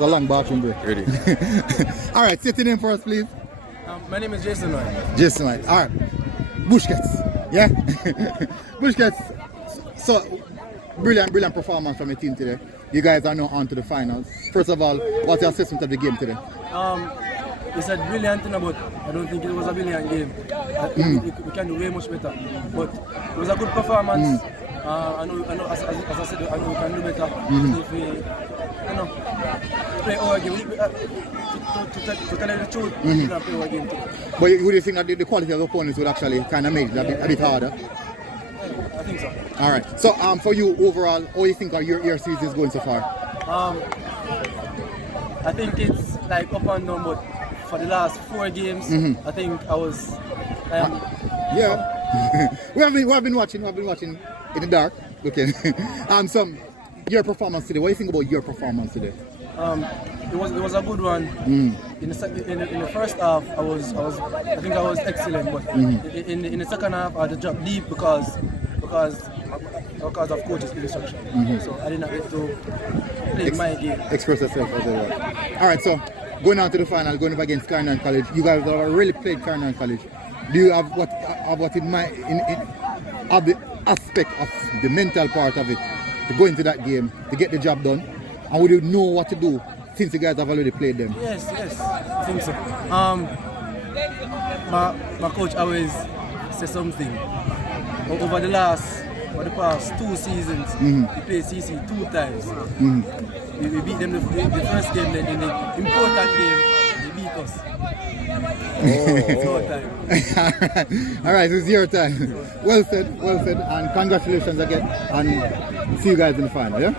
a long bathroom break. Ready. All right, sit in for us, please. My name is Jason Whyte. Jason Whyte. All right. Busquets. Yeah? Busquets. So, brilliant performance from your team today. You guys are now on to the finals. First of all, what's your assessment of the game today? You said brilliant, but I don't think it was a brilliant game. We can do way much better. But it was a good performance. I know, as I said, I know we can do better. If we, play our game. To tell you the truth, we can play our game too. But would you think that the quality of the opponents would actually kind of make it a bit harder? I think so. All right. So for you overall, how do you think your season is going so far? I think it's like up and down, but for the last 4 games, I think I was. Yeah. we have been watching in the dark. Okay. Your performance today. What do you think about your performance today? It was a good one. In the first half, I think I was excellent, but in the second half, I had to drop deep because of coach's instruction. So I did not get to play my game. Express yourself as well. All right. So going on to the final, going up against Carnarvon College. You guys have really played Carnarvon College. Do you have what in mind of the aspect of the mental part of it to go into that game to get the job done? And would you know what to do since you guys have already played them? Yes, I think so. My coach always says something. Over the past 2 seasons, we played CC 2 times. We beat them the first game, then in the important game, they beat us. It's our time. All right, it's your time. Well said, and congratulations again, and see you guys in the final, yeah?